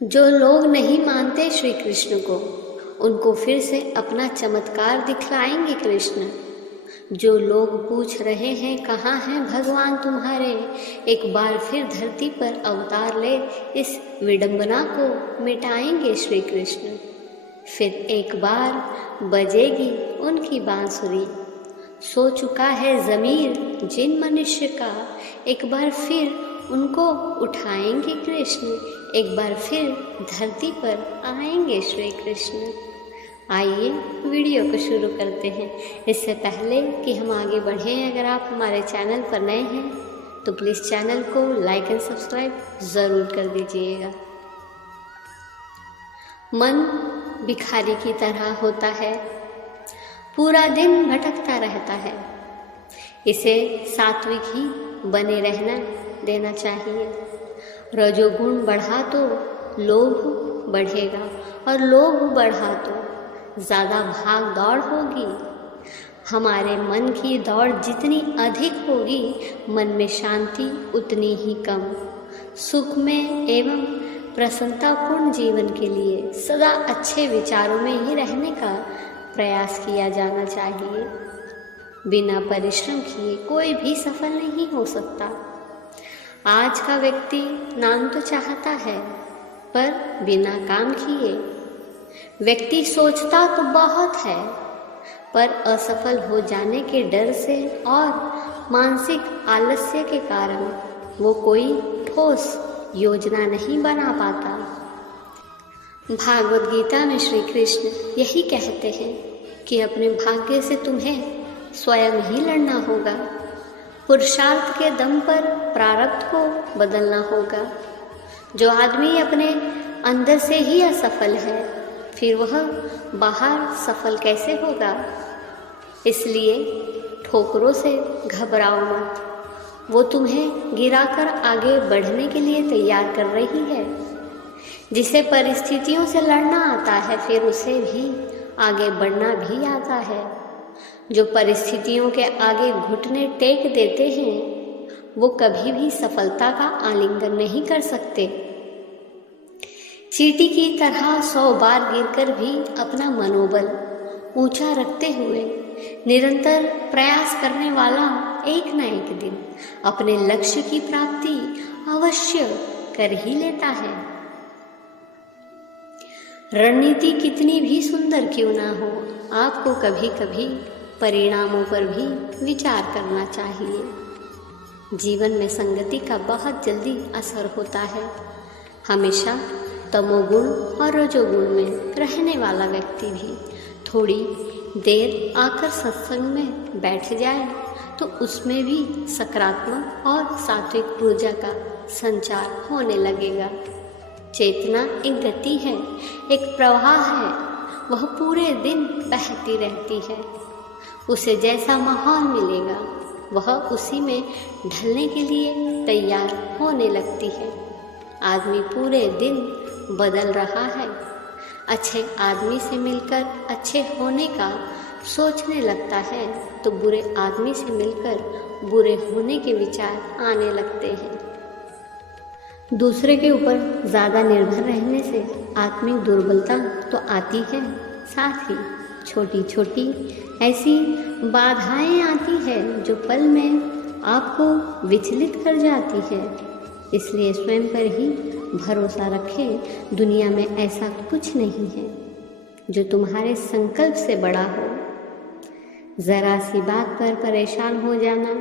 जो लोग नहीं मानते श्री कृष्ण को, उनको फिर से अपना चमत्कार दिखलाएंगे कृष्ण। जो लोग पूछ रहे हैं कहाँ हैं भगवान तुम्हारे, एक बार फिर धरती पर अवतार ले इस विडंबना को मिटाएंगे श्री कृष्ण। फिर एक बार बजेगी उनकी बांसुरी, सो चुका है ज़मीर जिन मनुष्य का, एक बार फिर उनको उठाएंगे कृष्ण, एक बार फिर धरती पर आएंगे श्री कृष्ण। आइए वीडियो को शुरू करते हैं। इससे पहले कि हम आगे बढ़ें, अगर आप हमारे चैनल पर नए हैं तो प्लीज़ चैनल को लाइक एंड सब्सक्राइब ज़रूर कर दीजिएगा। मन भिखारी की तरह होता है, पूरा दिन भटकता रहता है। इसे सात्विक ही बने रहना देना चाहिए। रजोगुण बढ़ा तो लोभ बढ़ेगा, और लोभ बढ़ा तो ज़्यादा भाग दौड़ होगी। हमारे मन की दौड़ जितनी अधिक होगी, मन में शांति उतनी ही कम। सुख में एवं प्रसन्नतापूर्ण जीवन के लिए सदा अच्छे विचारों में ही रहने का प्रयास किया जाना चाहिए। बिना परिश्रम किए कोई भी सफल नहीं हो सकता। आज का व्यक्ति नाम तो चाहता है, पर बिना काम किए। व्यक्ति सोचता तो बहुत है, पर असफल हो जाने के डर से और मानसिक आलस्य के कारण वो कोई ठोस योजना नहीं बना पाता। भागवत गीता में श्री कृष्ण यही कहते हैं कि अपने भाग्य से तुम्हें स्वयं ही लड़ना होगा। पुरुषार्थ के दम पर प्रारब्ध को बदलना होगा। जो आदमी अपने अंदर से ही असफल है, फिर वह बाहर सफल कैसे होगा। इसलिए ठोकरों से घबराओ मत, वो तुम्हें गिराकर आगे बढ़ने के लिए तैयार कर रही है। जिसे परिस्थितियों से लड़ना आता है, फिर उसे भी आगे बढ़ना भी आता है। जो परिस्थितियों के आगे घुटने टेक देते हैं, वो कभी भी सफलता का आलिंगन नहीं कर सकते। चींटी की तरह 100 बार गिरकर भी अपना मनोबल ऊंचा रखते हुए निरंतर प्रयास करने वाला एक न एक दिन अपने लक्ष्य की प्राप्ति अवश्य कर ही लेता है। रणनीति कितनी भी सुंदर क्यों ना हो, आपको कभी कभी परिणामों पर भी विचार करना चाहिए। जीवन में संगति का बहुत जल्दी असर होता है। हमेशा तमोगुण और रजोगुण में रहने वाला व्यक्ति भी थोड़ी देर आकर सत्संग में बैठ जाए तो उसमें भी सकारात्मक और सात्विक ऊर्जा का संचार होने लगेगा। चेतना एक गति है, एक प्रवाह है, वह पूरे दिन बहती रहती है। उसे जैसा माहौल मिलेगा, वह उसी में ढलने के लिए तैयार होने लगती है। आदमी पूरे दिन बदल रहा है। अच्छे आदमी से मिलकर अच्छे होने का सोचने लगता है, तो बुरे आदमी से मिलकर बुरे होने के विचार आने लगते हैं। दूसरे के ऊपर ज़्यादा निर्भर रहने से आत्मिक दुर्बलता तो आती है, साथ ही छोटी छोटी ऐसी बाधाएं आती है जो पल में आपको विचलित कर जाती है। इसलिए स्वयं पर ही भरोसा रखें। दुनिया में ऐसा कुछ नहीं है जो तुम्हारे संकल्प से बड़ा हो। ज़रा सी बात पर परेशान हो जाना,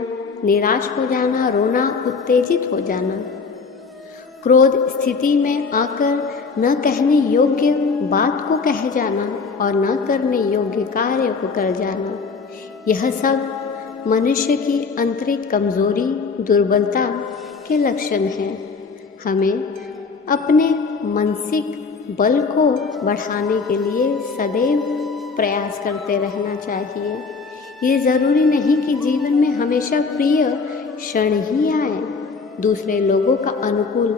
निराश हो जाना, रोना, उत्तेजित हो जाना, क्रोध स्थिति में आकर न कहने योग्य बात को कह जाना और न करने योग्य कार्य को कर जाना, यह सब मनुष्य की आंतरिक कमजोरी, दुर्बलता के लक्षण हैं। हमें अपने मानसिक बल को बढ़ाने के लिए सदैव प्रयास करते रहना चाहिए। ये ज़रूरी नहीं कि जीवन में हमेशा प्रिय क्षण ही आए, दूसरे लोगों का अनुकूल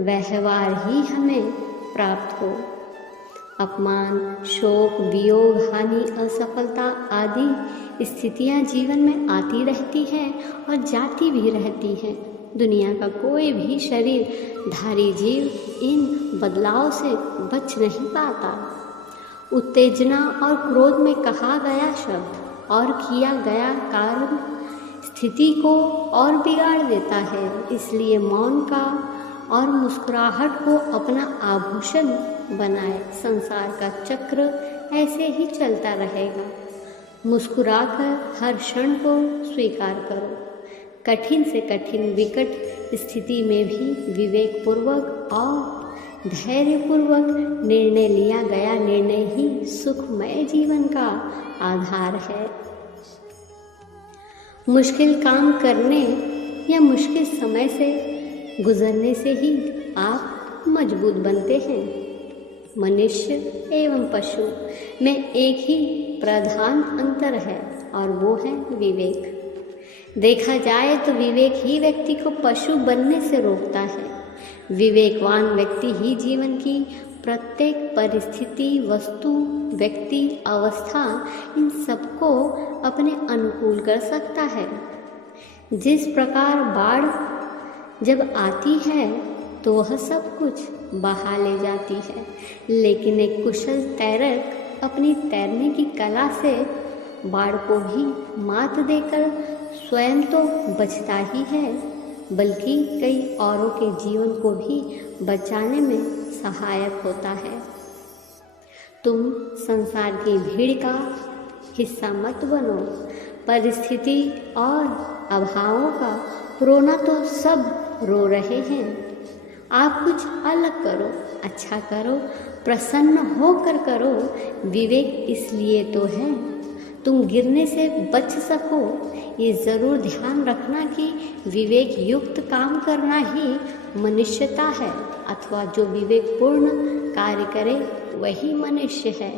व्यवहार ही हमें प्राप्त हो। अपमान, शोक, वियोग, हानि, असफलता आदि स्थितियां जीवन में आती रहती हैं और जाती भी रहती हैं। दुनिया का कोई भी शरीरधारी जीव इन बदलाव से बच नहीं पाता। उत्तेजना और क्रोध में कहा गया शब्द और किया गया कार्य स्थिति को और बिगाड़ देता है। इसलिए मौन का और मुस्कुराहट को अपना आभूषण बनाए। संसार का चक्र ऐसे ही चलता रहेगा। मुस्कुराकर हर क्षण को स्वीकार करो। कठिन से कठिन विकट स्थिति में भी विवेकपूर्वक और धैर्यपूर्वक निर्णय लिया गया निर्णय ही सुखमय जीवन का आधार है। मुश्किल काम करने या मुश्किल समय से गुजरने से ही आप मजबूत बनते हैं। मनुष्य एवं पशु में एक ही प्रधान अंतर है और वो है विवेक। देखा जाए तो विवेक ही व्यक्ति को पशु बनने से रोकता है। विवेकवान व्यक्ति ही जीवन की प्रत्येक परिस्थिति, वस्तु, व्यक्ति, अवस्था इन सबको अपने अनुकूल कर सकता है। जिस प्रकार बाढ़ जब आती है तो वह सब कुछ बहा ले जाती है, लेकिन एक कुशल तैरक अपनी तैरने की कला से बाढ़ को भी मात देकर स्वयं तो बचता ही है, बल्कि कई औरों के जीवन को भी बचाने में सहायक होता है। तुम संसार की भीड़ का हिस्सा मत बनो। परिस्थिति और अभावों का रोना तो सब रो रहे हैं। आप कुछ अलग करो, अच्छा करो, प्रसन्न होकर करो। विवेक इसलिए तो है तुम गिरने से बच सको। ये ज़रूर ध्यान रखना कि विवेक युक्त काम करना ही मनुष्यता है, अथवा जो विवेकपूर्ण कार्य करे वही मनुष्य है।